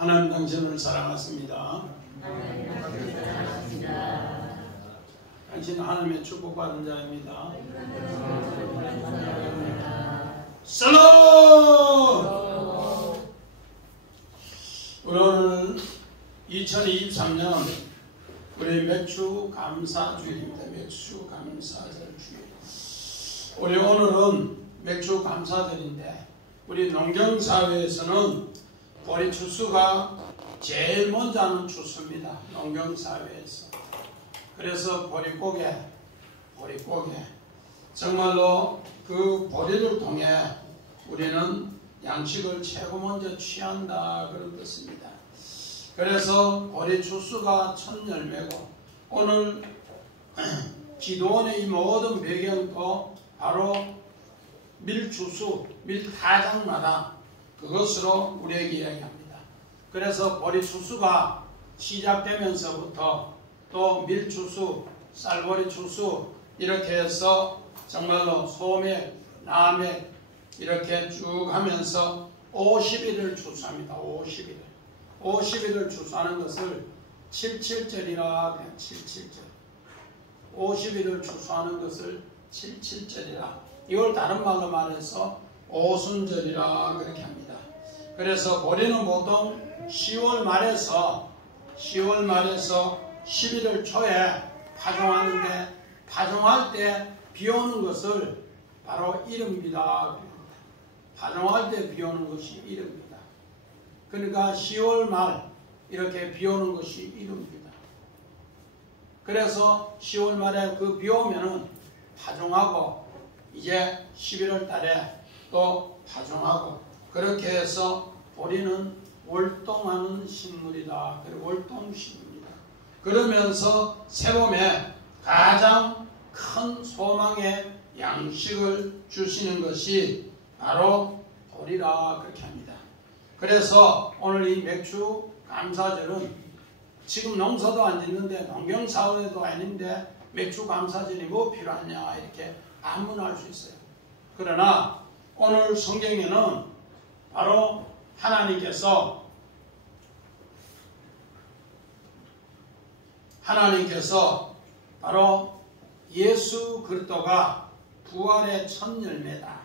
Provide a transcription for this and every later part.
하나님 당신을 사랑하십니다. 당신은 하나님의 축복받은 자입니다. 샬롬! 오늘 2023년 우리 맥주 감사주일입니다. 맥주 감사절 주일. 우리 오늘은 맥주 감사절인데 우리 농경사회에서는 보리 추수가 제일 먼저 하는 추수입니다. 농경사회에서. 그래서 보리고개 정말로 그 보리를 통해 우리는 양식을 최고 먼저 취한다 그런 뜻입니다. 그래서 보리 추수가 첫 열매고 오늘 기도원의 이 모든 배경도 바로 밀추수, 밀타작마다 그것으로 우리에게 이야기합니다. 그래서 보리 추수가 시작되면서부터 또 밀추수, 쌀보리 추수 이렇게 해서 정말로 소맥, 남맥 이렇게 쭉 하면서 50일을 추수합니다. 50일을 추수하는 것을 77절이라 그냥 77절. 50일을 추수하는 것을 77절이라. 이걸 다른 말로 말해서 오순절이라 그렇게 합니다. 그래서 보리는 보통 10월 말에서 11월 초에 파종하는데 파종할 때 비 오는 것을 바로 이릅니다. 파종할 때 비 오는 것이 이릅니다. 그러니까 10월 말 이렇게 비 오는 것이 이릅니다. 그래서 10월 말에 그 비 오면은 파종하고 이제 11월 달에 또 파종하고 그렇게 해서 보리는 월동하는 식물이다. 월동식물이다. 그러면서 새봄에 가장 큰 소망의 양식을 주시는 것이 바로 보리라 그렇게 합니다. 그래서 오늘 이 맥주 감사절은 지금 농사도 안 짓는데 농경사원에도 아닌데 맥주 감사절이 뭐 필요하냐 이렇게 반문할 수 있어요. 그러나 오늘 성경에는 바로 하나님께서 바로 예수 그리스도가 부활의 첫 열매다.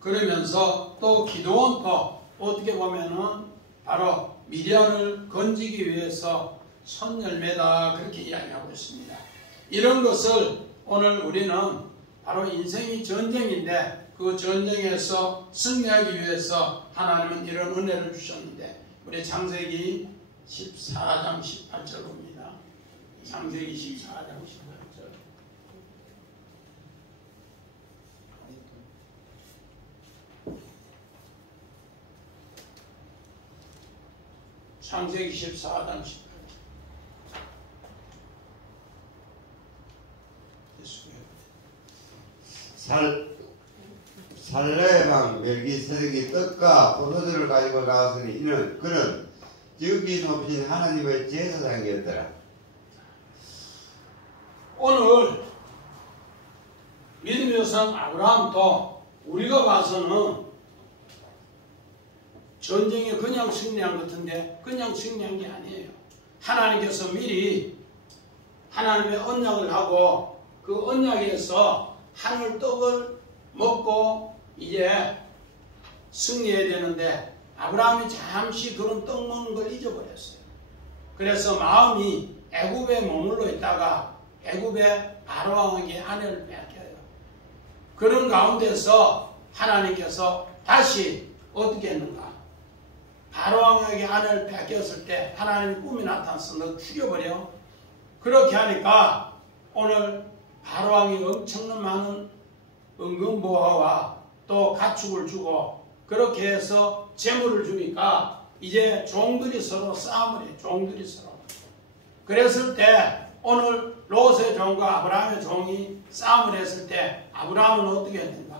그러면서 또 기도원도 어떻게 보면은 바로 미련을 건지기 위해서 첫 열매다 그렇게 이야기하고 있습니다. 이런 것을 오늘 우리는 바로 인생이 전쟁인데 그 전쟁에서 승리하기 위해서 하나님은 이런 은혜를 주셨는데 우리 창세기 14장 18절 봅니다. 창세기 14장 18절. 창세기 14장 18절. 살레의 왕 멜기세덱이 떡과 포도주를 가지고 나왔으니 그는 지극히 높으신 하나님의 제사장이었더라. 오늘 믿음의 조상 아브라함도 우리가 봐서는 전쟁에 그냥 승리한 것 같은데 그냥 승리한 게 아니에요. 하나님께서 미리 하나님의 언약을 하고 그 언약에서 하늘 떡을 먹고 이제 승리해야 되는데 아브라함이 잠시 그런 떡 먹는 걸 잊어버렸어요. 그래서 마음이 애굽에 머물러 있다가 애굽의 바로왕에게 아내를 빼앗겨요. 그런 가운데서 하나님께서 다시 어떻게 했는가? 바로왕에게 아내를 빼앗겼을 때 하나님이 꿈이 나타나서 너 죽여버려. 그렇게 하니까 오늘 바로왕이 엄청난 많은 은근보화와 또 가축을 주고 그렇게 해서 재물을 주니까 이제 종들이 서로 싸움을 해요. 종들이 서로. 그랬을 때 오늘 롯의 종과 아브라함의 종이 싸움을 했을 때 아브라함은 어떻게 했는가?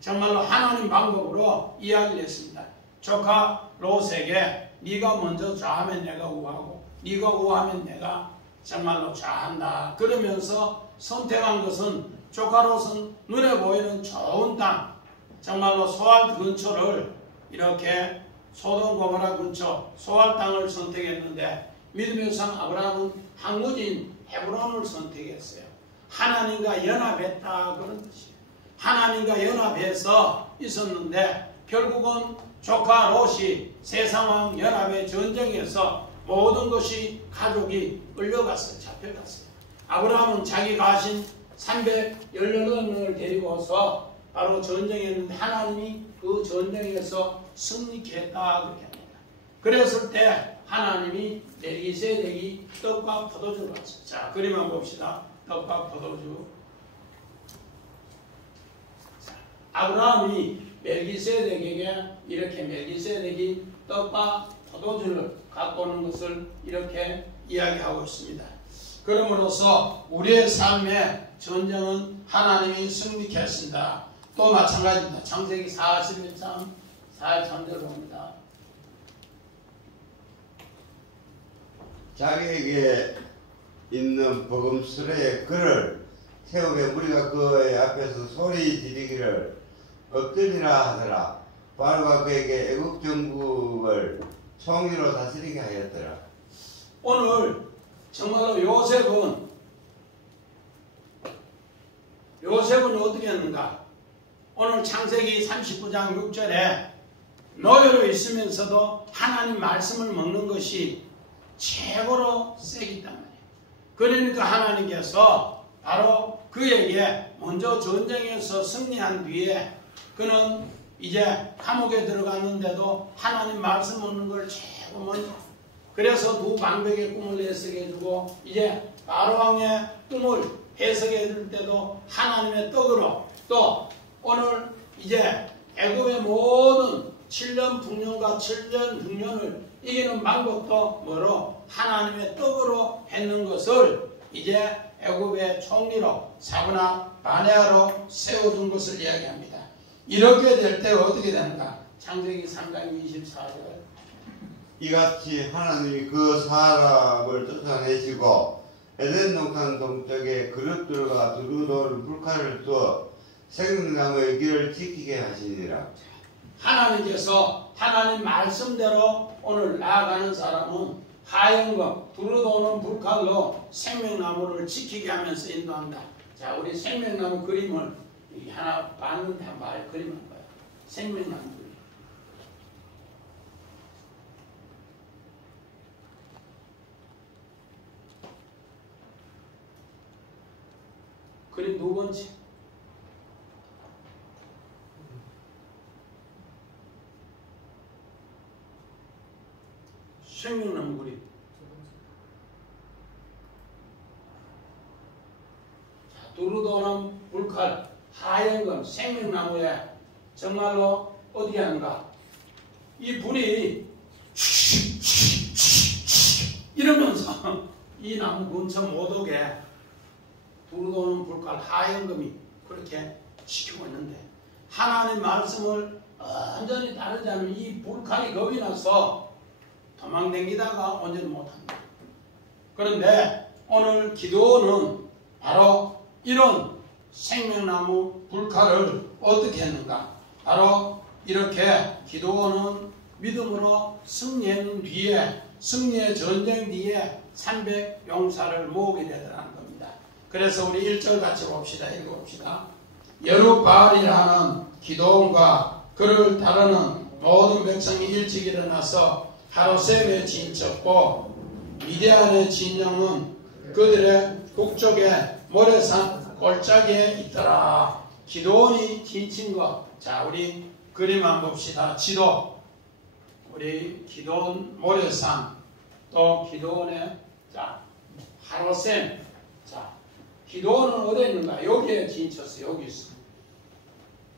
정말로 하나님 방법으로 이야기를 했습니다. 조카 롯에게 네가 먼저 좌하면 내가 우하고 네가 우하면 내가 정말로 좌한다. 그러면서 선택한 것은 조카 롯은 눈에 보이는 좋은 땅 정말로 소알 근처를 이렇게 소돔 고모라 근처 소알 땅을 선택했는데 믿음의 성 아브라함은 항구지인 헤브론을 선택했어요. 하나님과 연합했다 그런 뜻이에요. 하나님과 연합해서 있었는데 결국은 조카 롯이 세상왕 연합의 전쟁에서 모든 것이 가족이 끌려갔어요. 잡혀갔어요. 아브라함은 자기가 하신 318명을 데리고서 바로 전쟁했는데 하나님이 그 전쟁에서 승리케 했다 그렇게 합니다. 그랬을 때 하나님이 멜기세덱이 떡과 포도주를 받았어요. 자, 그림만 봅시다. 떡과 포도주. 자, 아브라함이 멜기세덱에게 이렇게 멜기세덱이 떡과 포도주를 갖고 오는 것을 이렇게 이야기하고 있습니다. 그러므로서 우리의 삶의 전쟁은 하나님이 승리케 하신다. 또 마찬가지입니다. 창세기 41장 4절을 봅니다. 자기에게 있는 복음스레의 글을 태우게 무리가 그의 앞에서 소리 지르기를 엎드리라 하더라. 바로가 그에게 애국 정국을 총리로 다스리게 하였더라. 오늘 정말로 요셉은 어떻게 했는가? 오늘 창세기 39장 6절에 노예로 있으면서도 하나님 말씀을 먹는 것이 최고로 세기 때문에 그러니까 하나님께서 바로 그에게 먼저 전쟁에서 승리한 뒤에 그는 이제 감옥에 들어갔는데도 하나님 말씀 먹는 걸 최고 먼저 그래서 두 방백의 꿈을 해석해 주고 이제 바로왕의 꿈을 해석해 줄 때도 하나님의 떡으로 또 오늘 이제 애굽의 모든 7년 풍년과 7년 흉년을 이기는 방법도 뭐로 하나님의 떡으로 했는 것을 이제 애굽의 총리로 사브나 바네아로 세워준 것을 이야기합니다. 이렇게 될 때 어떻게 되는가? 창세기 3장 24절 이같이 하나님이 그 사람을 쫓아내시고 에덴 동산 동쪽에 그릇들과 두루도를 불칼을 두어 생명나무의 길을 지키게 하시니라. 하나님께서 하나님 말씀대로 오늘 나아가는 사람은 하얀거 두루도는 불칼로 생명나무를 지키게 하면서 인도한다. 자, 우리 생명나무 그림을 하나 봤는데 한번 그림 한번 봐요. 생명나무 그림. 그림 두 번째. 생명나무 그림. 자, 두루도는 불칼, 하얀 건 생명나무에 정말로 어디 하는가? 이 불이 이러면서 이 나무 근처 못 오게 두루도는 불칼, 하얀 금이 그렇게 지키고 있는데 하나님 말씀을 완전히 다르지 않으면 이 불칼이 겁이 나서 도망다니다가 온전히 못합니다. 그런데 오늘 기도는 바로 이런 생명나무 불칼을 어떻게 했는가? 바로 이렇게 기도는 믿음으로 승리한 뒤에 승리의 전쟁 뒤에 300 용사를 모으게 되더라는 겁니다. 그래서 우리 1절 같이 봅시다. 읽어봅시다. 여룻바알이라는 기도원과 그를 따르는 모든 백성이 일찍 일어나서 하루셈에 진쳤고 미디안의 진영은 그들의 북쪽에 모래산 골짜기에 있더라. 기도원이 진친 것. 자, 우리 그림 한번 봅시다. 지도. 우리 기도원 모래산 또 기도원의 자 하루셈. 자, 기도원은 어디에 있는가? 여기에 진쳤어요. 여기 있어.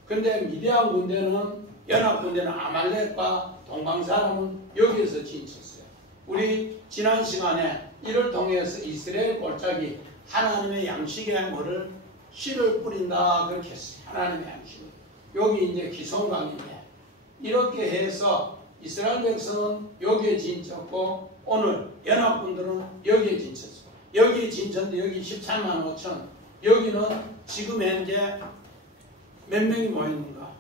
근데 미디안 군대는 연합 군대는 아말렉과 동방 사람은 여기에서 진쳤어요. 우리 지난 시간에 이를 통해서 이스라엘 골짜기 하나님의 양식에 뭐를 씨를 뿌린다 그렇게 했어요. 하나님의 양식을. 여기 이제 기송강인데 이렇게 해서 이스라엘 백성은 여기에 진쳤고 오늘 연합군들은 여기에 진쳤어요. 여기에 진쳤는데 여기 14만 5천. 여기는 지금 현재 몇 명이 모였는가?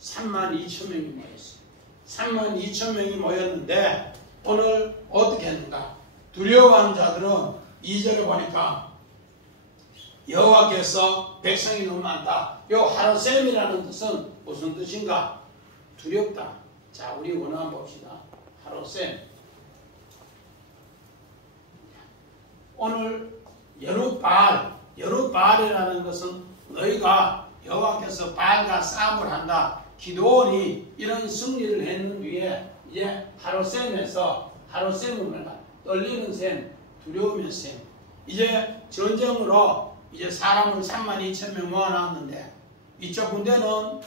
3만 2천 명이 모였어요. 32,000명이 모였는데 오늘 어떻게 했는가? 두려워하는 자들은 2절에 보니까 여호와께서 백성이 너무 많다. 요 하루셈이라는 뜻은 무슨 뜻인가? 두렵다. 자, 우리 원어 한번 봅시다. 하루셈. 오늘 여룻바알이라는 것은 너희가 여호와께서 바알과 싸움을 한다. 기드온이 이런 승리를 했는 뒤에 이제 하루셈에서 하루셈은 뭐냐? 떨리는 셈, 두려움의 셈. 이제 전쟁으로 이제 사람을 32,000명 모아놨는데 이쪽 군대는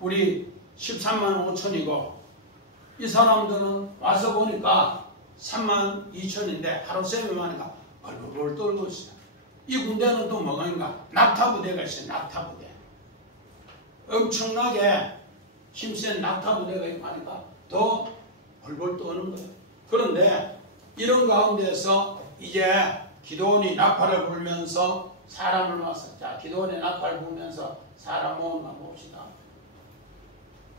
우리 13만 5천이고 이 사람들은 와서 보니까 32,000인데 하루셈이 많으니까 벌벌 떨고 있어요. 이 군대는 또 뭐가 있는가? 낙타부대가 있어요. 낙타부대. 엄청나게 힘센 낙타부대가 있고 하니까 더 벌벌 떠는 거예요. 그런데 이런 가운데서 이제 기드온이 나팔을 불면서 사람을 모았어. 자, 기드온이 나팔을 불면서 사람 모은 거 봅시다.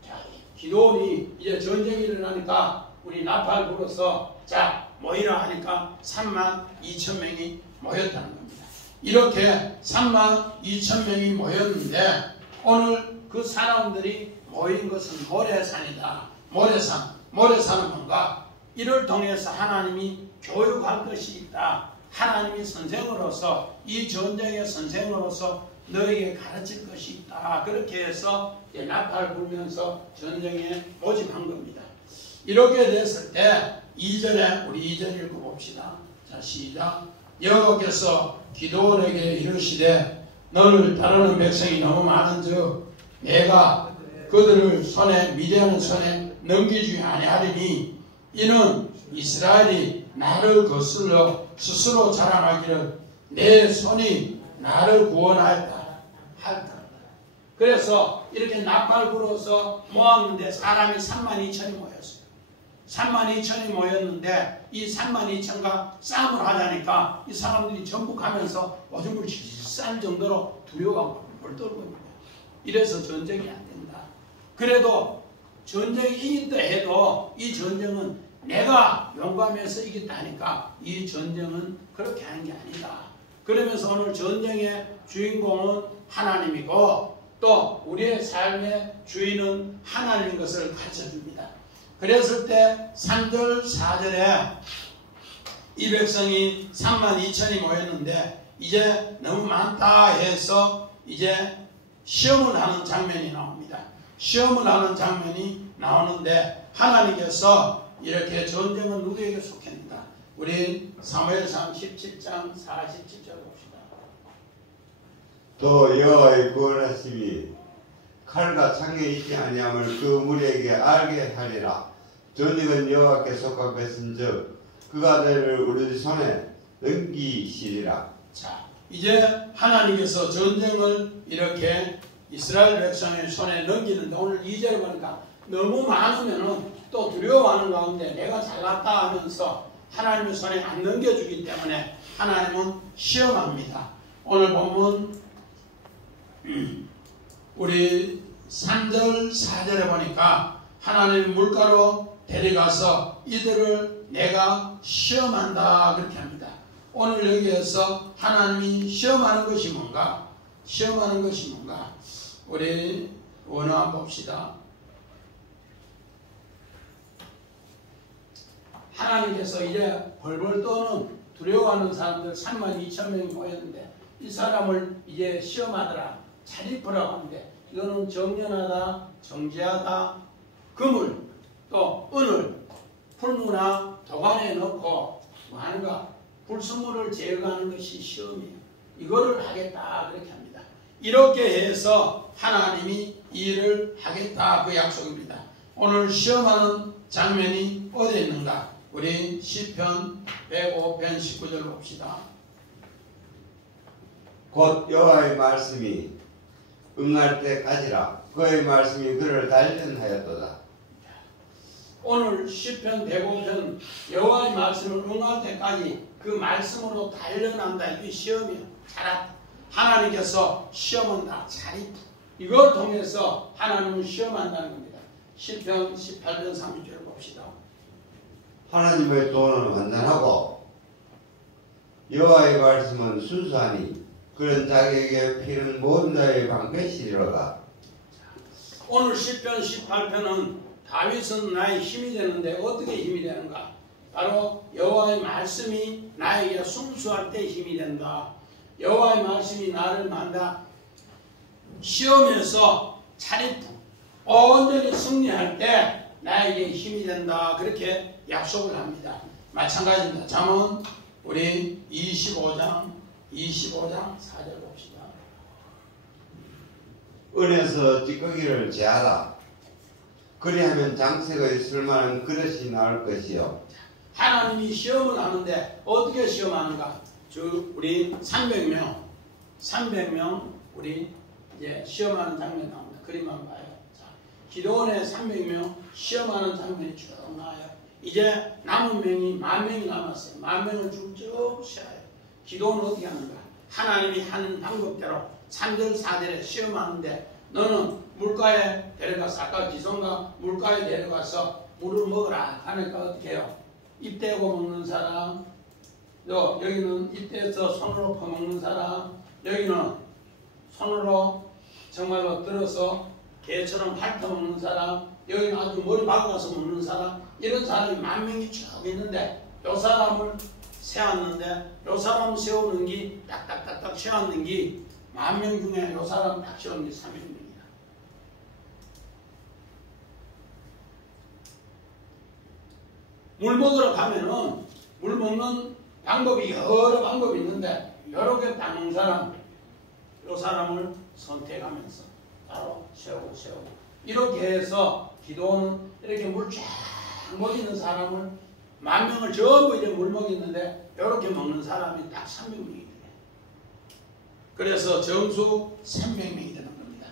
자, 기드온이 이제 전쟁이 일어나니까 우리 나팔 불어서 자, 모이라 하니까 32,000명이 모였다는 겁니다. 이렇게 32,000명이 모였는데 오늘 그 사람들이 모인 것은 모래산이다. 모래산은 뭔가? 이를 통해서 하나님이 교육할 것이 있다. 하나님이 선생으로서 이 전쟁의 선생으로서 너에게 가르칠 것이 있다. 그렇게 해서 나팔 불면서 전쟁에 모집한 겁니다. 이렇게 됐을 때 2절에 우리 2절 읽어봅시다. 자, 시작. 여호와께서 기드온에게 이르시되 너를 따르는 백성이 너무 많은즉 내가 그들을 미디안 손에 넘기지 아니하리니 이는 이스라엘이 나를 거슬러 스스로 자랑하기를 내 손이 나를 구원하였다. 그래서 이렇게 나팔 불어서 모았는데 사람이 32,000이 모였어요. 32,000이 모였는데 이 32,000과 싸움을 하자니까 이 사람들이 전부 가면서 오줌을 쌀 정도로 두려워하고 벌 떨고 있는 거예요. 이래서 전쟁이 안 된다. 그래도 전쟁이 이긴다 해도 이 전쟁은 내가 용감해서 이겼다 하니까 이 전쟁은 그렇게 하는 게 아니다. 그러면서 오늘 전쟁의 주인공은 하나님이고 또 우리의 삶의 주인은 하나님인 것을 가르쳐줍니다. 그랬을 때 3절 4절에 이 백성이 32,000이 모였는데 이제 너무 많다 해서 이제 시험을 하는 장면이 나옵니다. 시험을 하는 장면이 나오는데 하나님께서 이렇게 전쟁은 누구에게 속했는가? 우리 사무엘상 17장 47절 봅시다. 또 여호와의 구원하심이 칼과 창에 있지 아니함을 그 무리에게 알게 하리라. 전쟁은 여호와께 속한 것인즉 그가 너희를 우리 손에 넘기시리라. 자, 이제 하나님께서 전쟁을 이렇게 이스라엘 백성의 손에 넘기는데 오늘 2절에 보니까 너무 많으면은 또 두려워하는 가운데 내가 잘났다 하면서 하나님의 손에 안 넘겨주기 때문에 하나님은 시험합니다. 오늘 본문 우리 3절 4절에 보니까 하나님 물가로 데려가서 이들을 내가 시험한다 그렇게 합니다. 오늘 여기에서 하나님이 시험하는 것이 뭔가? 시험하는 것이 뭔가? 우리 원어 한번 봅시다. 하나님께서 이제 벌벌 떠는 두려워하는 사람들 32,000명이 모였는데 이 사람을 이제 시험하더라. 차리프라고 하는데 이거는 정연하다, 정지하다, 금을 또 은을 풀무나 도관에 넣고 뭐하는가? 불순물을 제거하는 것이 시험이에요. 이거를 하겠다 그렇게 합니다. 이렇게 해서 하나님이 일을 하겠다 그 약속입니다. 오늘 시험하는 장면이 어디에 있는가? 우리 시편 105편 19절 봅시다. 곧 여호와의 말씀이 응할 때까지라. 그의 말씀이 그를 단련하였도다. 오늘 시편 105편 여호와의 말씀을 응할 때까지 그 말씀으로 단련한다. 이게 시험이에요. 하나님께서 시험한다. 자립. 이걸 통해서 하나님을 시험한다는 겁니다. 시편 18편 30절을 봅시다. 하나님의 도는 완전하고 여호와의 말씀은 순수하니 그런 자에게 피는 모든 자의 방패시리로다. 오늘 시편 18편은 다윗은 나의 힘이 되는데 어떻게 힘이 되는가? 바로 여호와의 말씀이 나에게 순수할 때 힘이 된다. 여호와의 말씀이 나를 만다 시험에서 차리프 온전히 승리할 때 나에게 힘이 된다. 그렇게 약속을 합니다. 마찬가지입니다. 잠언 우리 25장 4절 봅시다. 은에서 찌꺼기를 제하라. 그리하면 장색의 쓸만한 그릇이 나올 것이요. 하나님이 시험을 하는데 어떻게 시험하는가? 우리 300명 우리 이제 시험하는 장면 나옵니다. 그림만 봐요. 자, 기도원에 300명 시험하는 장면이 쭉 나와요. 이제 남은 명이 10,000명이 남았어요. 10,000명을 쭉 세워요. 기도는 어떻게 하는가? 하나님이 하는 방법대로 3절 4절에 시험하는데 너는 물가에 데려가서 아까 기성과 물가에 데려가서 물을 먹으라 하니까 어떻게 해요? 입 대고 먹는 사람, 여기는 입 대서 손으로 퍼먹는 사람, 여기는 손으로 정말로 들어서 개처럼 핥아먹는 사람, 여기는 아주 머리 박아서 먹는 사람, 이런 사람이 10,000명이 쭉 있는데 요 사람을 세웠는데 요 사람 세우는 게 딱딱딱딱 세웠는 게 10,000명 중에 요 사람 딱 세우는 게 300명이야. 물 먹으러 가면은 물 먹는 방법이 여러 방법이 있는데 여러 개 다 먹는 사람 요 사람을 선택하면서 따로 세우고 이렇게 해서 기도는 이렇게 물 쫙 먹이는 사람을 10,000명을 전부 이제 물 먹이는데 이렇게 먹는 사람이 딱 300명이 돼요. 그래서 정수 300명이 되는 겁니다.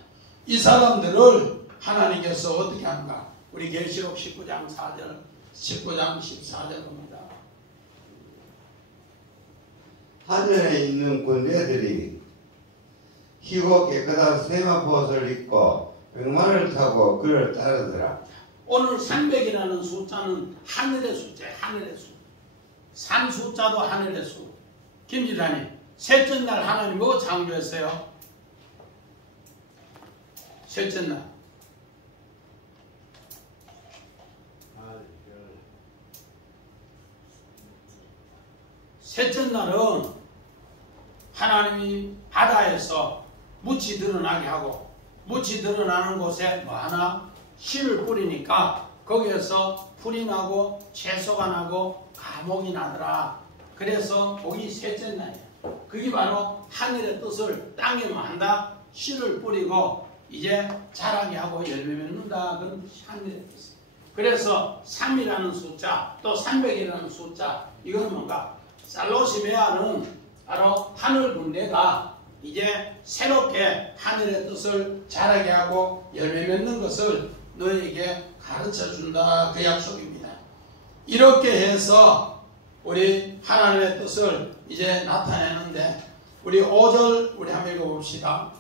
이 사람들을 하나님께서 어떻게 하는가? 우리 계시록 19장 14절 봅니다. 하늘에 있는 군대들이 희고 깨끗한 세마포옷을 입고 백마를 타고 그를 따르더라. 오늘 300이라는 숫자는 하늘의 숫자예요. 하늘의 수. 산 숫자도 하늘의 수. 김지단님, 셋째 날 하나님 뭐 창조했어요? 셋째 날. 셋째 날은 하나님이 바다에서 묻이 드러나게 하고 묻이 드러나는 곳에 뭐 하나 씨를 뿌리니까 거기에서 풀이 나고 채소가 나고 가목이 나더라. 그래서 거기 셋째 날이에요. 그게 바로 하늘의 뜻을 땅에 만다 씨를 뿌리고 이제 자라게 하고 열매 맺는다. 그런 하늘의 뜻. 그래서 3이라는 숫자 또 300이라는 숫자 이거는 뭔가 살로시메아는 바로 하늘 군대가 이제 새롭게 하늘의 뜻을 자라게 하고 열매 맺는 것을 너에게 가르쳐 준다. 그 약속입니다. 이렇게 해서 우리 하나님의 뜻을 이제 나타내는데 우리 5절 우리 한번 읽어봅시다.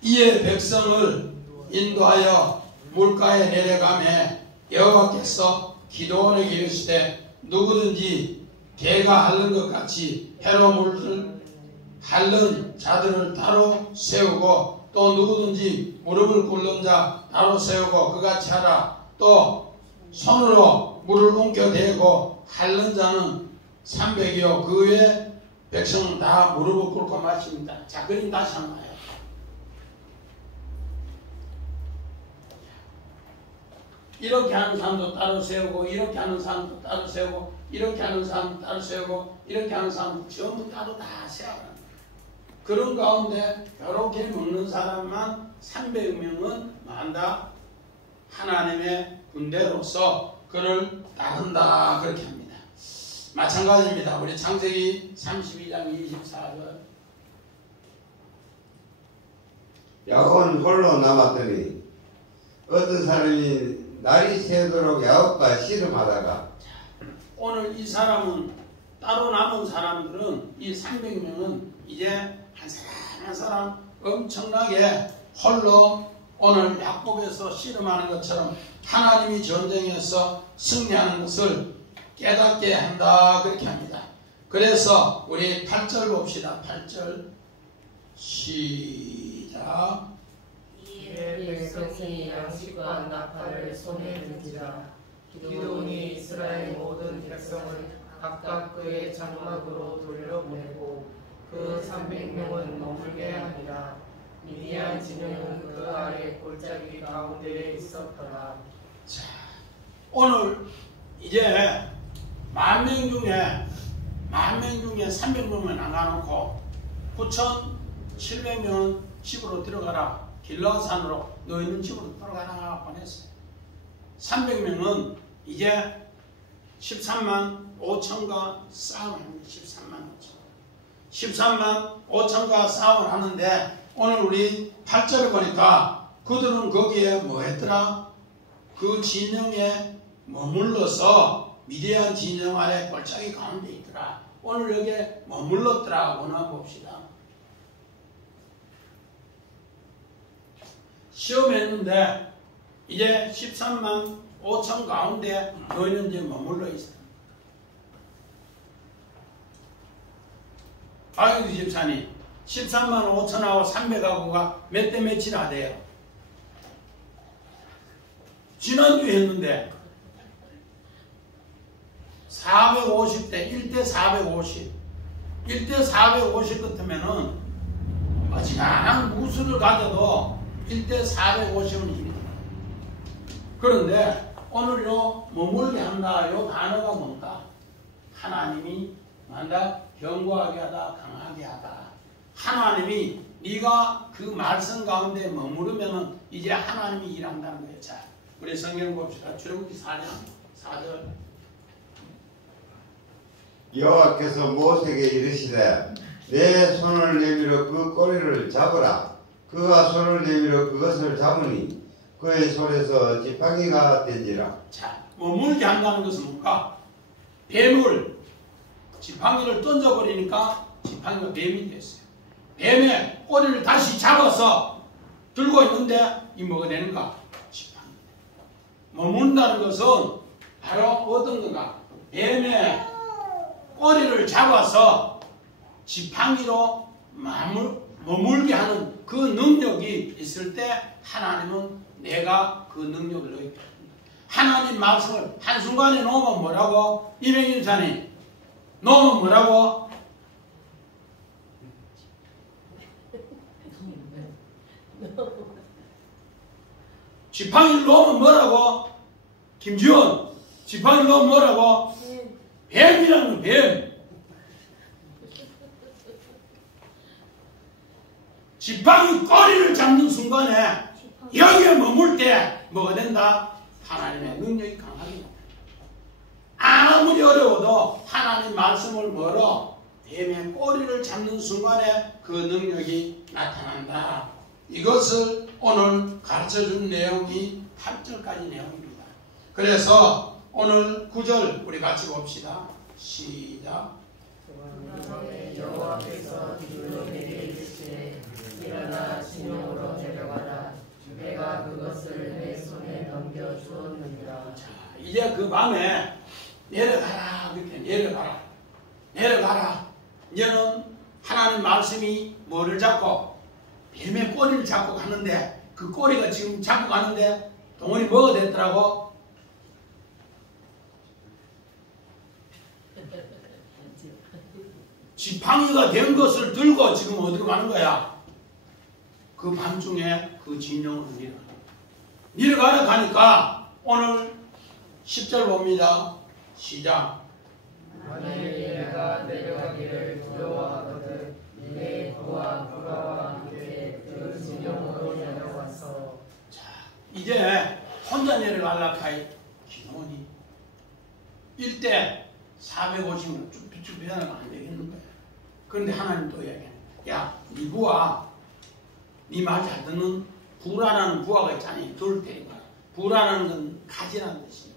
이에 백성을 인도하여 물가에 내려가매 여호와께서 기도원에게 이르시되 누구든지 개가 핥는 것 같이 해로 물을 핥는 자들을 따로 세우고 또 누구든지 무릎을 꿇는 자 따로 세우고 그같이 하라. 또 손으로 물을 옮겨대고 핥는 자는 300이요 그 외에 백성은 다 무릎을 꿇고 마십니다. 자, 그림 다시 한번 봐요. 이렇게 하는 사람도 따로 세우고 이렇게 하는 사람도 따로 세우고 이렇게 하는 사람도 따로 세우고 이렇게 하는 사람도 전부 따로 다 세워라. 그런 가운데 이렇게 먹는 사람만 300명은 만다 하나님의 군대로서 그를 따른다. 그렇게 합니다. 마찬가지입니다. 우리 창세기 32장 24절 야곱은 홀로 남았더니 어떤 사람이 날이 새도록 야곱과 씨름하다가 오늘 이 사람은 따로 남은 사람들은 이 300명은 이제 한 사람 한 사람 엄청나게 홀로 오늘 약복에서 씨름하는 것처럼 하나님이 전쟁에서 승리하는 것을 깨닫게 한다 그렇게 합니다. 그래서 우리 8절 봅시다. 8절 시작. 이에 백성이 양식과 나팔을 손에 들지라. 기드온이 이스라엘 모든 백성을 각각 그의 장막으로 돌려보내고 그 300명은 머물게 하니라. 미디안 진영은 그 아래 골짜기 가운데에 있었더라. 자, 오늘 이제 10,000명 중에 300명을 나가놓고 9,700명은 집으로 들어가라. 길라산으로 너희는 집으로 들어가라 보냈어요. 300명은 이제 13만 5천과 싸움합니다. 13만 5천과 싸움을 하는데 오늘 우리 8절을 보니까 그들은 거기에 뭐 했더라? 그 진영에 머물러서 미디안 진영 아래 골짜기 가운데 있더라. 오늘 여기에 머물렀더라. 오늘 봅시다. 시험했는데 이제 13만 5천 가운데 너희는 이제 머물러 있어. 박영수 집사님 13만 5천하고 300하고가 몇 대 몇이나 돼요? 지난주에 했는데 450대 1대 450 1대 450 같으면은 어지간한 무술을 가져도 1대 450은 힘들어요. 그런데 오늘 요 머물게 한다 요 단어가 뭔가? 하나님이 만다 견고하게 하다 강하게 하다. 하나님이 네가 그 말씀 가운데 머무르면은 이제 하나님이 일한다는 거예요. 자, 우리 성경 봅시다. 출애굽기 4장 4절. 여호와께서 모세에게 이르시되 내 손을 내밀어 그 꼬리를 잡으라. 그가 손을 내밀어 그것을 잡으니 그의 손에서 지팡이가 된지라. 자, 머물게 한다는 것은 뭔가? 뱀을 지팡이를 던져버리니까 지팡이가 뱀이 됐어요. 뱀의 꼬리를 다시 잡아서 들고 있는데 이 뭐가 되는가? 지팡이. 머문다는 것은 바로 어떤 건가? 뱀의 꼬리를 잡아서 지팡이로 머물게 하는 그 능력이 있을 때 하나님은 내가 그 능력을 너희에게 줍니다. 하나님 말씀을 한순간에 놓으면 뭐라고? 이백일사님 놓으면 뭐라고? 지팡이를 놓으면 뭐라고? 김지원 지팡이를 놓으면 뭐라고? 뱀이라는 거, 뱀. 지팡이 꼬리를 잡는 순간에 여기에 머물 때 뭐가 된다? 하나님의 능력이 강하게 된다. 아무리 어려워도 하나님 말씀을 멀어 뱀의 꼬리를 잡는 순간에 그 능력이 나타난다. 이것을 오늘 가르쳐준 내용이 8절까지 내용입니다. 그래서 오늘 9절 우리 같이 봅시다. 시작. 여호와께서 기드온에게 이르시되 일어나 진영으로 내려가라. 내가 그것을 내 손에 넘겨 주었느니라. 자, 이제 그 밤에 내려가라. 이렇게 내려가라. 이제는 하나님 말씀이 뭐를 잡고 뱀의 꼬리를 잡고 가는데 그 꼬리가 지금 잡고 가는데 동원이 뭐가 됐더라고? 지팡이가 된 것을 들고 지금 어디로 가는 거야? 그 밤중에 그 진영으로 내려가라 가니까 오늘 10절 봅니다. 시작. 만일 내가 내려가기를 두려워하거든 내 부하 부하와 함께 그 진영으로 내려와서. 자, 이제 혼자 내려가려고 하이 기도니 1대 450명 쭉 배달하면 안 되겠는 거야. 그런데 하나님 또 얘기해. 야, 네 부하, 네 말 잘 듣는 부라라는 부하가 있잖아요. 둘 데리고 가. 부라라는 건 가지라는 뜻이에요.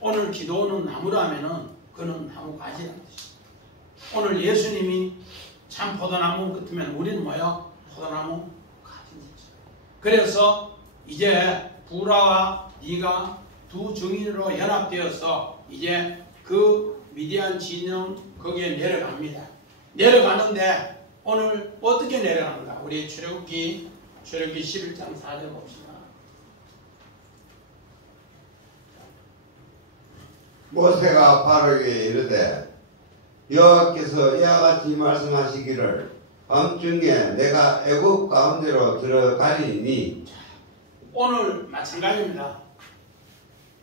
오늘 기도는 나무라면은 그 그는 나무 가지라는 뜻입니다. 오늘 예수님이 참 포도나무 같으면 우리는 뭐요? 포도나무 가지입니다. 그래서 이제 부라와 네가 두 증인으로 연합되어서 이제 그 미디안 진영 거기에 내려갑니다. 내려가는데 오늘 어떻게 내려가는가? 우리 출애굽기 11장 4절 봅시다. 모세가 바로에게 이르되 여호와께서 이와 같이 말씀하시기를 밤중에 내가 애굽 가운데로 들어가리니. 오늘 마찬가지입니다.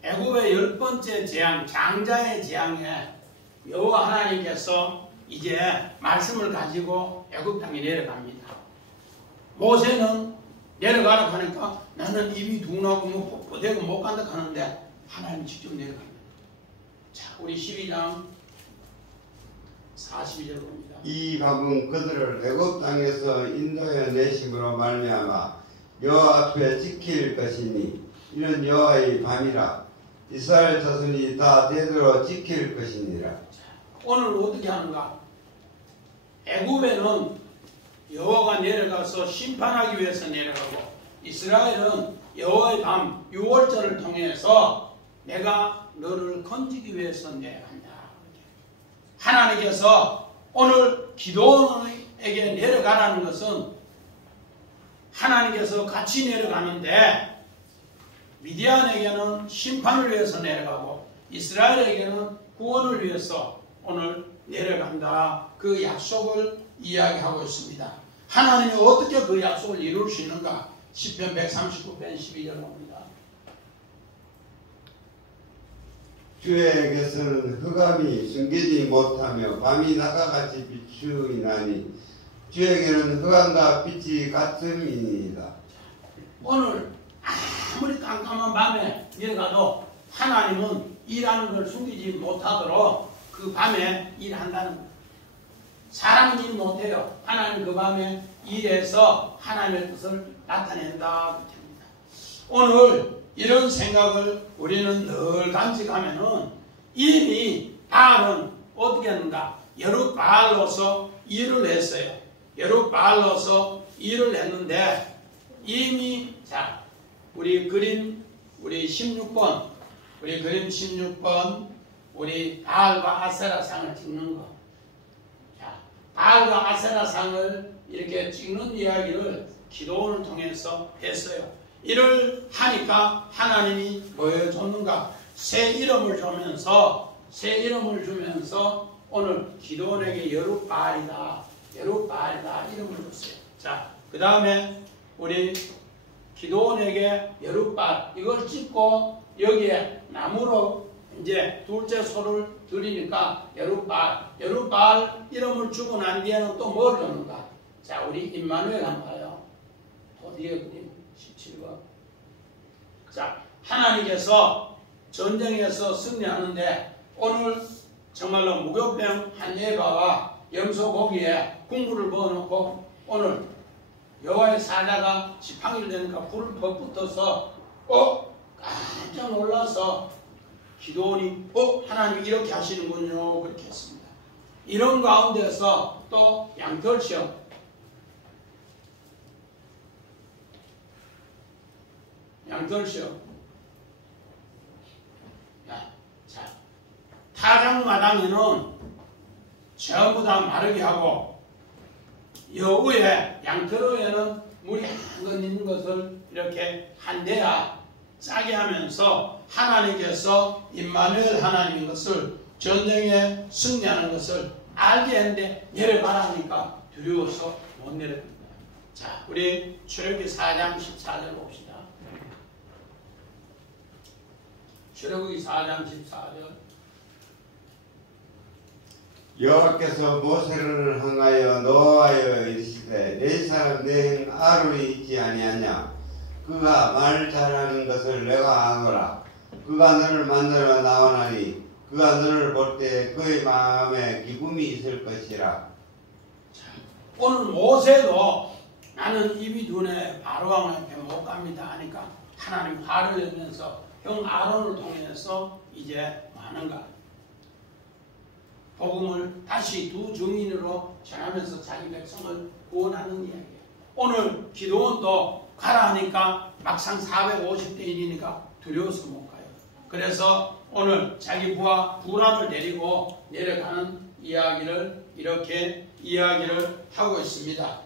애굽의 10번째 재앙, 장자의 재앙에 여호와 하나님께서 이제 말씀을 가지고 애굽 땅에 내려갑니다. 모세는 내려가라고 하니까 나는 입이 둥나고 뭐 뻣뻣하고 못 간다 하는데 하나님 직접 내려갑니다. 자, 우리 12장 42절 봅니다. 이 밤은 그들을 애굽 땅에서 인도해 내심으로 말미암아 여호와 앞에 지킬 것이니 이는 여호와의 밤이라 이스라엘 자손이 다 되도록 지킬 것이니라. 오늘 어떻게 하는가? 애굽에는 여호와가 내려가서 심판하기 위해서 내려가고 이스라엘은 여호와의 밤 6월절을 통해서 내가 너를 건지기 위해서 내려간다. 하나님께서 오늘 기도원에게 내려가라는 것은 하나님께서 같이 내려가는데 미디안에게는 심판을 위해서 내려가고 이스라엘에게는 구원을 위해서 오늘 내려간다. 그 약속을 이야기하고 있습니다. 하나님이 어떻게 그 약속을 이룰 수 있는가? 시편 139편 12절 봅니다. 주에게서는 흑암이 숨기지 못하며 밤이 낮같이 비추이나니 주에게는 흑암과 빛이 같음이니이다. 오늘 아무리 깜깜한 밤에 내려가도 하나님은 일하는 걸 숨기지 못하도록 그 밤에 일한다는 거예요. 사람은 일 못해요. 하나님 그 밤에 일해서 하나님의 뜻을 나타낸다. 오늘 이런 생각을 우리는 늘 간직하면은 이미 바알은 어떻게 했는가? 여룻바알로서 일을 했어요. 여룻바알로서 일을 했는데 이미 자 우리 그림 16번 우리 바알과 아세라 상을 찍는 거. 자, 바알과 아세라 상을 이렇게 찍는 이야기를 기도원을 통해서 했어요. 이를 하니까 하나님이 뭐 줬는가? 새 이름을 주면서 오늘 기도원에게 여룻바알이다 이름을 줬어요. 자, 그 다음에 우리 기도원에게 여룻바알 이걸 찍고 여기에 나무로 이제 둘째 소를 드리니까 여룻바알 이름을 주고 난 뒤에는 또 뭘 줬는가? 자, 우리 임마누엘 한번 봐요. 또 뒤에 그림 17번. 자, 하나님께서 전쟁에서 승리하는데 오늘 정말로 무교병 한 예가와 염소고기에 국물을 부어놓고 오늘 여호와의 사자가 지팡이를 대니까 불을 퍽 붙어서 깜짝 놀라서 기도원이 하나님이 이렇게 하시는군요 그렇게 했습니다. 이런 가운데서 또 양털시험 자, 타작마당에는 전부 다 마르게 하고 여우에 양털어에는 물이 한건 있는 것을 이렇게 한대야 짜게 하면서 하나님께서 임마누엘 하나님인 것을 전쟁에 승리하는 것을 알게 했는데 내려가라 하니까 두려워서 못 내려갑니다. 자, 우리 출애굽기 4장 14절 봅시다. 출애굽기 4장 14절. 여호와께서 모세를 향하여 노하여 이르시되 내 사람 내 아론이 있지 아니하냐? 그가 말 잘하는 것을 내가 아노라. 그가 너를 만나러 나오나니 그가 너를 볼 때 그의 마음에 기쁨이 있을 것이라. 오늘 모세도 나는 입이 둔해 바로왕 앞에 못 갑니다 하니까 하나님 화를 내면서 형 아론을 통해서 이제 뭐 하는가? 복음을 다시 두 증인으로 전하면서 자기 백성을 구원하는 이야기예요. 오늘 기도원도 가라 하니까 막상 450대 1이니까 두려워서 못 가요. 그래서 오늘 자기 부하 부란을 데리고 내려가는 이야기를 이렇게 이야기를 하고 있습니다.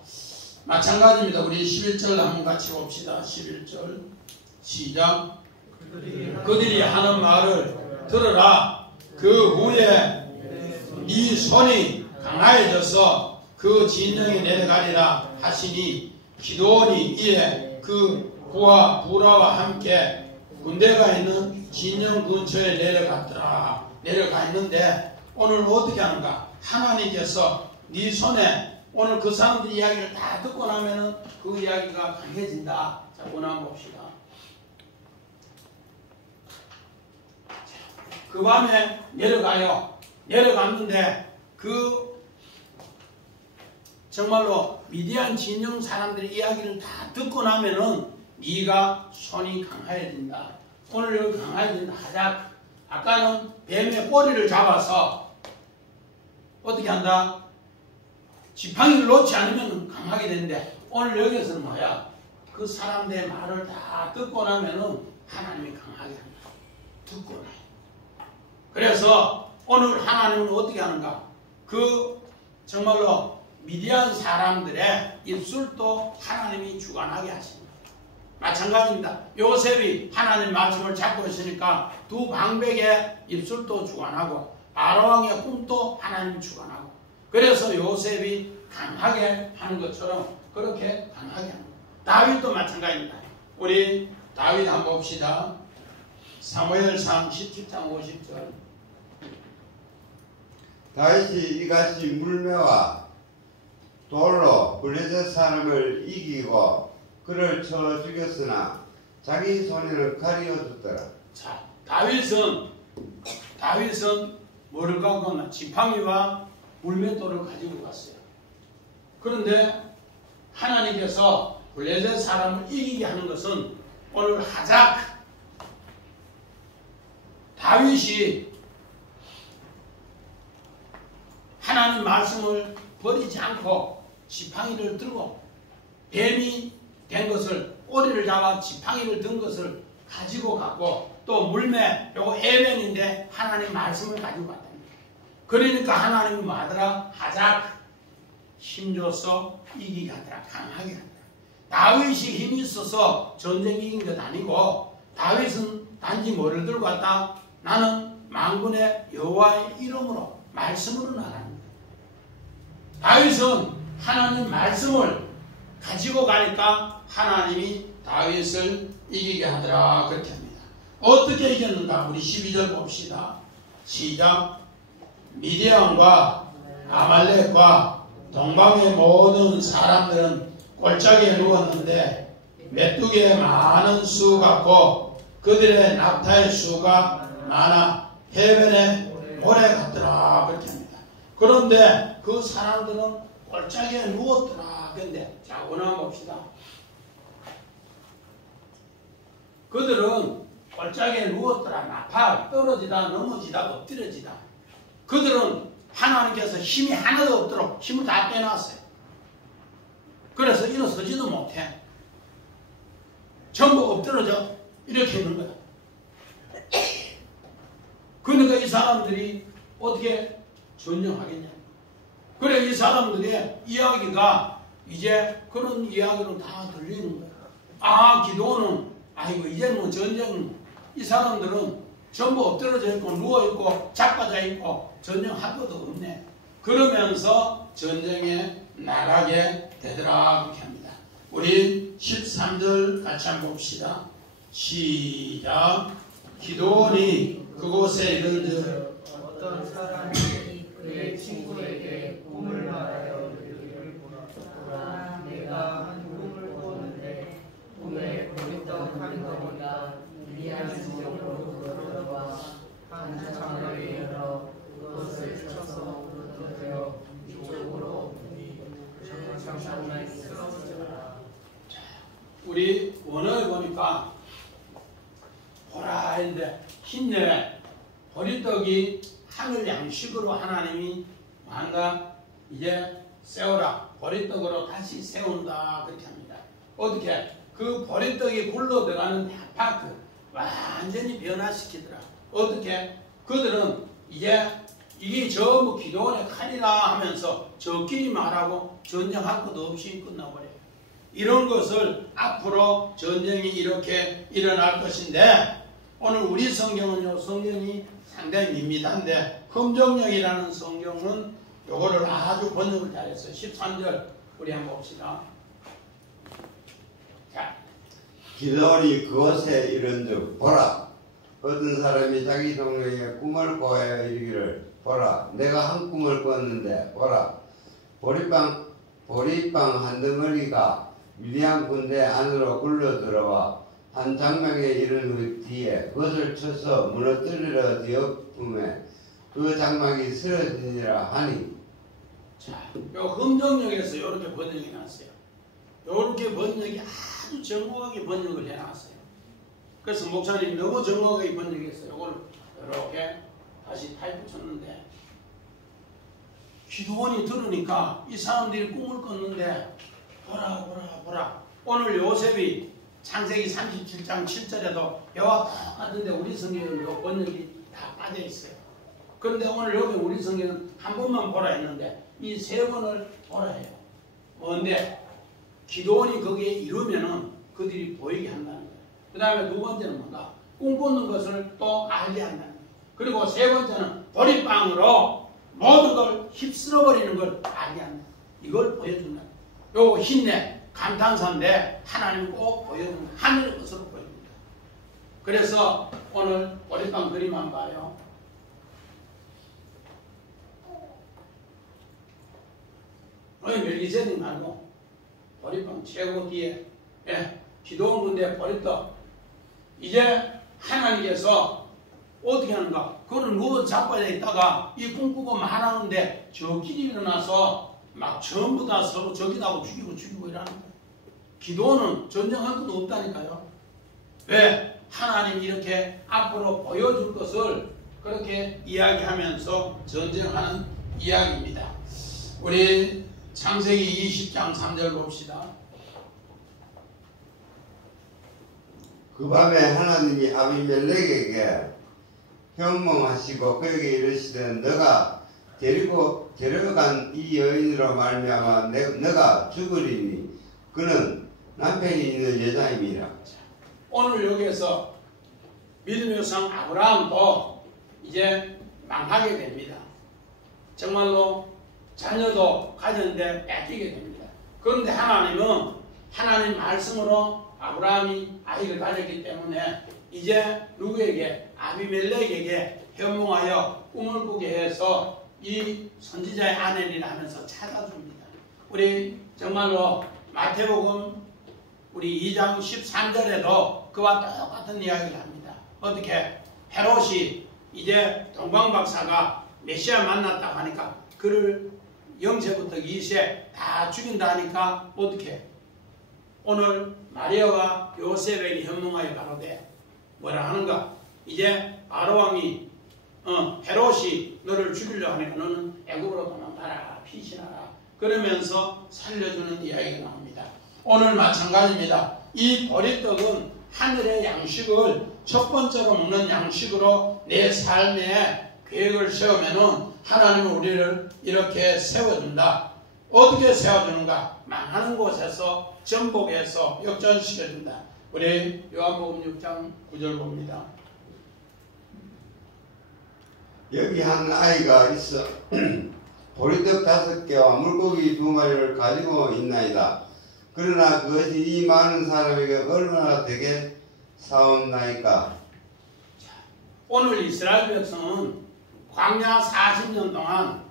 마찬가지입니다. 우리 11절 한번 같이 봅시다. 11절 시작. 그들이 하는 말을 들으라. 그 후에 네 손이 강하여져서 그 진영에 내려가리라 하시니 기드온이 이에 그 부하 부라와 함께 군대가 있는 진영 근처에 내려가 있는데 오늘 어떻게 하는가? 하나님께서 네 손에 오늘 그 사람들 이야기를 다 듣고 나면은 그 이야기가 강해진다. 자, 오늘 한번 봅시다. 그 밤에 내려가요. 내려갔는데 정말로 미디안 진영 사람들의 이야기를 다 듣고 나면은 네가 손이 강해진다. 오늘 여기 강해진다 하자. 아까는 뱀의 꼬리를 잡아서 어떻게 한다? 지팡이를 놓지 않으면 강하게 되는데 오늘 여기서는 뭐야? 그 사람들의 말을 다 듣고 나면은 하나님이 강하게 한다. 듣고 나요. 그래서 오늘 하나님은 어떻게 하는가? 정말로 미디안 사람들의 입술도 하나님이 주관하게 하십니다. 마찬가지입니다. 요셉이 하나님 말씀을 잡고 있으니까 두 방백의 입술도 주관하고 아라왕의 꿈도 하나님이 주관하고 그래서 요셉이 강하게 하는 것처럼 그렇게 강하게 합니다. 다윗도 마찬가지입니다. 우리 다윗 한번 봅시다. 사무엘상 17장 50절. 다윗이 이같이 물매와 돌로 블레셋 사람을 이기고 그를 쳐 죽였으나 자기 손에는 칼이 없었더라. 자, 다윗은 뭐를 갖고 왔나? 지팡이와 물맷돌을 가지고 갔어요. 그런데 하나님께서 블레셋 사람을 이기게 하는 것은 오늘 하작 다윗이 하나님 말씀을 버리지 않고 지팡이를 들고 뱀이 된 것을 꼬리를 잡아 지팡이를 든 것을 가지고 갔고 또 물매 요거 에벤인데 하나님 말씀을 가지고 갔답니다. 그러니까 하나님이 뭐 하더라? 하작 힘줘서 이기게 하더라. 강하게 하더라. 다윗이 힘이 있어서 전쟁이 이긴 것 아니고 다윗은 단지 뭐를 들고 왔다? 나는 만군의 여호와의 이름으로 말씀으로 나갑니다. 다윗은 하나님 말씀을 가지고 가니까 하나님이 다윗을 이기게 하더라. 그렇게 합니다. 어떻게 이겼는가? 우리 12절 봅시다. 시작. 미디안과 아말렉과 동방의 모든 사람들은 골짜기에 누웠는데 메뚜기의 많은 수 같고 그들의 낙타의 수가 많아 해변의 모래 같더라. 그렇게 합니다. 그런데 그 사람들은 골짜기에 누웠더라. 근데 자 오늘 한번 봅시다. 그들은 골짜기에 누웠더라. 나팔 떨어지다 넘어지다 엎드려지다. 그들은 하나님께서 힘이 하나도 없도록 힘을 다 빼놨어요. 그래서 일어서지도 못해. 전부 엎드려져 이렇게 있는 거야. 그러니까 이 사람들이 어떻게 전쟁하겠냐. 그래 이 사람들의 이야기가 이제 그런 이야기로 다 들리는 거야. 아 기도는 아이고 이제 뭐 전쟁 이 사람들은 전부 엎드려져 있고 누워있고 자빠져 있고 전쟁할 것도 없네. 그러면서 전쟁에 나가게 되더라. 그렇게 합니다. 우리 13절 같이 한번 봅시다. 시작. 기도원이 그곳에 이른즉 어떤 사람이 그의 친구에게 꿈을 말하여 이르기를 보라 내가 한 꿈을 꾸었는데 꿈에 보리떡 한 덩이가 미디안 지역으로 들어와 한 창을 열어 그것을 쳐서 무너뜨려 이쪽으로 오니 장상이 쓰러지더라. 우리 원어에 보니까 보라 했는데 흰내 보리떡이 하늘 양식으로 하나님이 뭔가 이제 세워라. 보리떡으로 다시 세운다. 그렇게 합니다. 어떻게? 그 보리떡이 굴러 들어가는 아파트 완전히 변화시키더라. 어떻게? 그들은 이제 이게 전부 기도원의 칼이라 하면서 저끼리 말하고 전쟁할 것도 없이 끝나버려요. 이런 것을 앞으로 전쟁이 이렇게 일어날 것인데 오늘 우리 성경은요, 성경이 상당히 밋밋한데 흠정령이라는 성경은 요거를 아주 번역을 잘했어요. 13절 우리 한번 봅시다. 자, 기도원이 그곳에 이른즉 보라, 어떤 사람이 자기 동료에게 꿈을 고하여 이르기를 보라, 내가 한 꿈을 꿨는데 보라, 보리빵 한 덩어리가 미디안 군대 안으로 굴러 들어와 한 장막에 이른 후 뒤에 그것을 쳐서 무너뜨리려 되었음에 그 장막이 쓰러지니라 하니. 자, 요 흠정령에서 이렇게 번역이 났어요. 이렇게 번역이 아주 정확하게 번역을 해놨어요. 그래서 목사님 너무 정확하게 번역했어요. 이걸 이렇게 다시 타입 붙였는데 기도원이 들으니까 이 사람들이 꿈을 꿨는데 보라. 오늘 요셉이 창세기 37장 7절에도 여와 똑같은데 우리 성경은 요 번역이 다 빠져 있어요. 그런데 오늘 여기 우리 성경은 한 번만 보라 했는데 이 세 번을 보라 해요. 뭔데? 기도원이 거기에 이르면은 그들이 보이게 한다는 거예요. 그 다음에 두 번째는 뭔가? 꿈꾸는 것을 또 알게 한다는 거예요. 그리고 세 번째는 보리빵으로 모든 걸 휩쓸어 버리는 걸 알게 한다. 이걸 보여준다. 요 힘내 감탄사인데 하나님 꼭 보여주는 하늘의 것으로 보여줍니다. 그래서 오늘 보리빵 그림 한번 봐요. 왜 멜기세덱 말고 보리빵 최고 뒤에 기도원 군대 보리떡. 이제 하나님께서 어떻게 하는가? 그거를 누워 자빠져 있다가 이 꿈꾸고 말하는데 저끼리 일어나서 막 전부 다 서로 적이다고 죽이고 이러는 거예요. 기도는 전쟁할 것도 없다니까요. 왜? 하나님 이렇게 앞으로 보여줄 것을 그렇게 이야기하면서 전쟁하는 이야기입니다. 우리 창세기 20장 3절 봅시다. 그 밤에 하나님이 아비멜렉에게 현몽하시고 그에게 이르시되 너가 데려간 이 여인으로 말미암아 너가 죽으리니 그는 남편이 있는 여자임이라. 오늘 여기에서 믿음의 성 아브라함도 이제 망하게 됩니다. 정말로 자녀도 가졌는데 뺏기게 됩니다. 그런데 하나님은 하나님 말씀으로 아브라함이 아이를 가졌기 때문에 이제 누구에게? 아비멜렉에게 현몽하여 꿈을 꾸게 해서 이 선지자의 아내니라 하면서 찾아줍니다. 우리 정말로 마태복음 우리 2장 13절에도 그와 똑같은 이야기를 합니다. 어떻게? 헤롯이 이제 동방박사가 메시아 만났다고 하니까 그를 0세부터 2세 다 죽인다 하니까 어떻게? 오늘 마리아가 요셉에게 현몽하여 가로되 뭐라 하는가? 이제 바로왕이 헤롯이 너를 죽이려 하니까 너는 애굽으로 도망가라, 피신하라 그러면서 살려주는 이야기가 나옵니다. 오늘 마찬가지입니다. 이 보리떡은 하늘의 양식을 첫 번째로 먹는 양식으로 내 삶에 계획을 세우면은 하나님은 우리를 이렇게 세워준다. 어떻게 세워주는가? 망하는 곳에서 전복해서 역전시켜준다. 우리 요한복음 6장 9절 봅니다. 여기 한 아이가 있어 보리떡 5개와 물고기 2마리를 가지고 있나이다. 그러나 그것이 이 많은 사람에게 얼마나 되게 사옵나이까. 오늘 이스라엘 백성은 광야 40년 동안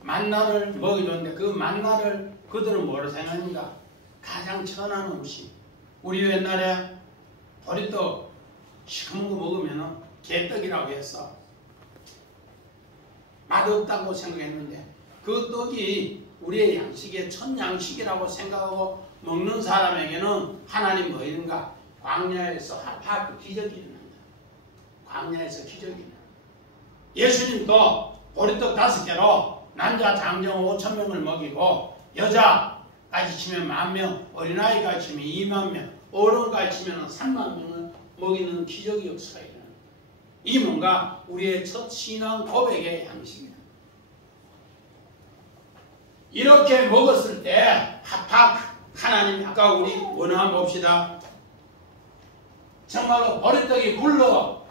만나를 먹여줬는데 그 만나를 그들은 뭐로 생각합니까? 가장 천한 음식. 우리 옛날에 보리떡 시커먼 거 먹으면 개떡이라고 해서 맛없다고 생각했는데 그 떡이 우리의 양식의 첫 양식이라고 생각하고 먹는 사람에게는 하나님 뭐이든가 광야에서 기적이 일어난다. 광야에서 기적이 일어난다. 예수님도 보리떡 5개로 남자 장정 5,000명을 먹이고 여자까지 치면 10,000명, 어린아이까지 치면 20,000명, 어른까지 치면 30,000명을 먹이는 기적의 역사가 일어나요. 이 뭔가 우리의 첫 신앙 고백의 양식이다. 이렇게 먹었을 때 하나님 아까 우리 원어 한번 봅시다. 정말로 보리떡이 굴러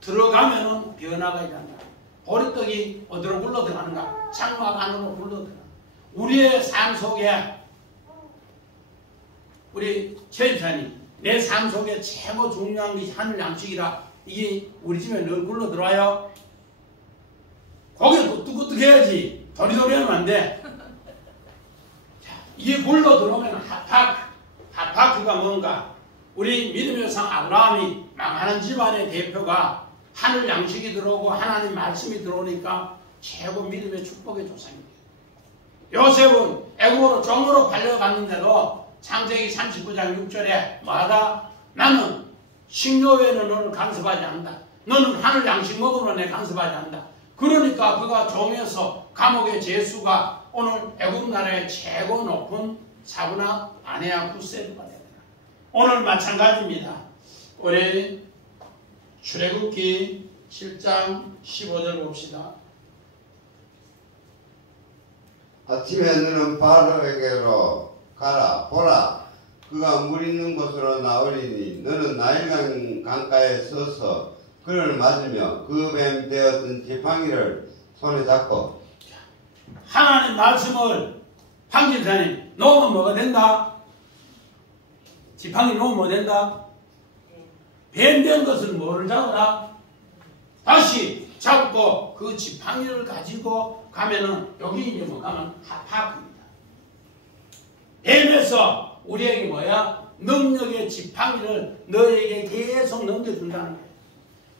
들어가면은 변화가 일어난다. 보리떡이 어디로 굴러 들어가는가? 장막 안으로 굴러 들어가. 우리의 삶 속에 우리 최집사님 내 삶 속에 최고 중요한 것이 하늘 양식이라 이게 우리 집에 늘 굴러 들어와요. 고개 끄떡끄떡 해야지. 도리도리 하면 안 돼. 자, 이게 굴러 들어오면 하파크가 뭔가 우리 믿음의 상 아브라함이 망하는 집안의 대표가 하늘 양식이 들어오고 하나님 말씀이 들어오니까 최고 믿음의 축복의 조상입니다. 요셉은 애국으로 종으로 팔려갔는데도 창세기 39장 6절에 뭐하다? 나는 식료 외에는 너를 간섭하지 않는다. 너는 하늘 양식 먹으면 내 간섭하지 않는다. 그러니까 그가 종에서 감옥의 죄수가 오늘 애국 나라의 최고 높은 사분학 아내야 구세르가 되더라. 오늘 마찬가지입니다. 우리 출애굽기 7장 15절 봅시다. 아침에 너는 바로에게로 가라. 보라, 그가 물 있는 곳으로 나오리니 너는 나일강 강가에 서서 그를 맞으며 그 뱀 되었던 지팡이를 손에 잡고. 하나님 말씀을 황집사님 놓으면 뭐가 된다? 지팡이 놓으면 뭐 된다? 뱀 된 것은 뭐를 잡으라? 다시 잡고 그 지팡이를 가지고 가면은 여기 이제 뭐 가면 하파크입니다. 뱀에서 우리에게 뭐야? 능력의 지팡이를 너에게 계속 넘겨준다는 거예요.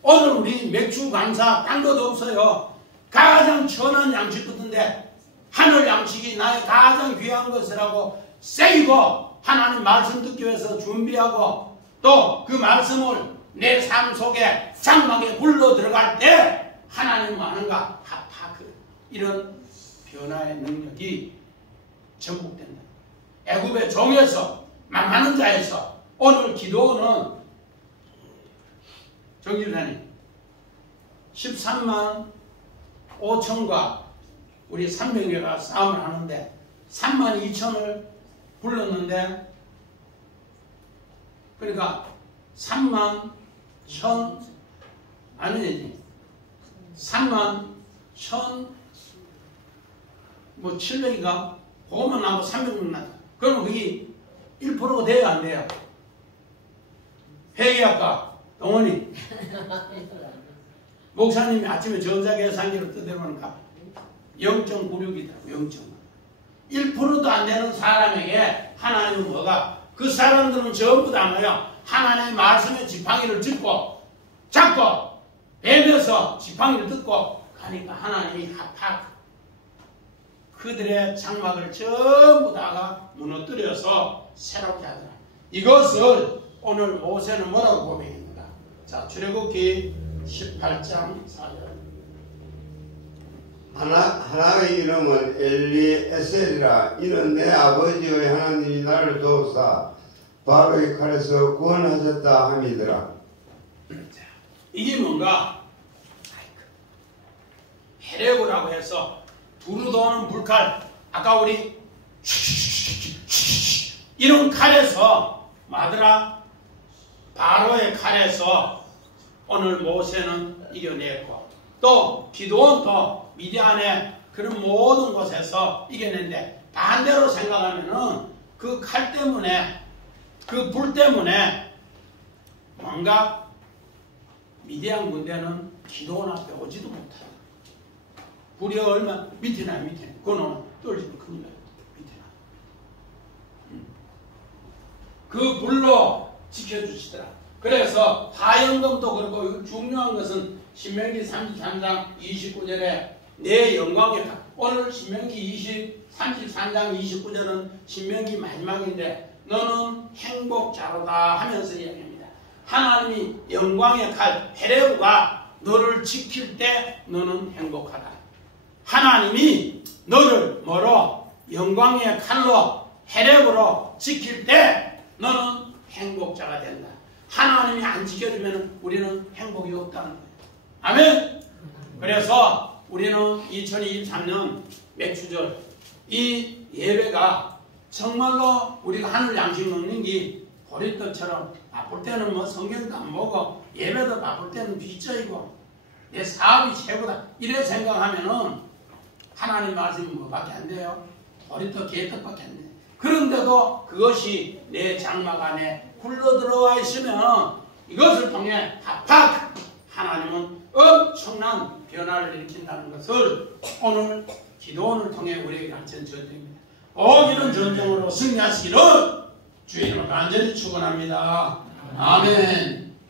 오늘 우리 맥주 강사 딴 것도 없어요. 가장 천한 양식 같은데 하늘 양식이 나의 가장 귀한 것이라고 새기고 하나님 말씀 듣기 위해서 준비하고 또 그 말씀을 내 삶 속에 장막에 굴러 들어갈 때 하나님 많은가? 하파크 이런 변화의 능력이 전복된다. 애굽의 종에서 망하는 자에서 오늘 기도는 정집사님 13만 5천과 우리 300여가 싸움을 하는데 3만 2천을 불렀는데 그러니까 3만 1천 아니지 3만 1천 뭐 700인가 그것만 나고 300명 나다. 그러면 그게 1%가 돼야 안 돼요? 회계학과 동원이 목사님이 아침에 전자계산기로 뜯어보니까 0.96이더라고. 0.1%도 안 되는 사람에게 하나님은 뭐가? 그 사람들은 전부 다 뭐야? 하나님의 말씀의 지팡이를 잡고 뱀에서 지팡이를 뜯고 가니까 하나님이 하파크 그들의 장막을 전부 다가 무너뜨려서 새롭게 하더라. 이것을 오늘 모세는 뭐라고 고백했는가? 자, 출애굽기 18장 4절. 하나의 이름은 엘리에셀이라. 이는 내 아버지의 하나님이 나를 도우사 바로의 칼에서 구원하셨다 함이더라. 이게 뭔가? 헤레고라고 해서 두루 도는 불칼. 아까 우리 이런 칼에서 마드라 바로의 칼에서 오늘 모세는 이겨냈고 또 기도원도 미디안의 그런 모든 곳에서 이겨냈는데 반대로 생각하면은 그 칼 때문에 그 불 때문에 뭔가 미디안 군대는 기도원 앞에 오지도 못해요. 불이 얼마 밑에 나요. 밑에 그거는 떨어지면 큰일 나요. 밑에 나. 그 불로 지켜주시더라. 그래서 화영금도 그렇고 중요한 것은 신명기 33장 29절에 내 영광에 오늘 신명기 33장 29절은 신명기 마지막인데 너는 행복자로다 하면서 이야기합니다. 하나님이 영광의 칼 헤레브가 너를 지킬 때 너는 행복하다. 하나님이 너를 뭐로? 영광의 칼로 헤레브로 지킬 때 너는 행복자가 된다. 하나님이 안 지켜주면 우리는 행복이 없다는 거예요. 아멘. 그래서 우리는 2023년 맥주절 이 예배가 정말로 우리가 하늘 양식 먹는 게 보리떡처럼 바쁠 때는 뭐 성경도 안 보고 예배도 바쁠 때는 빗저이고 내 사업이 최고다 이래 생각하면은 하나님 말씀이 뭐밖에 안 돼요? 보리떡 개떡밖에 안 돼요. 그런데도 그것이 내 장막 안에 굴러 들어와 있으면 이것을 통해 합학 하나님은 엄청난 변화를 일으킨다는 것을 오늘 기도원을 통해 우리에게 가르친 전쟁입니다. 이런 전쟁으로 승리하시기를 주의 이름으로 간절히 축원합니다. 아멘.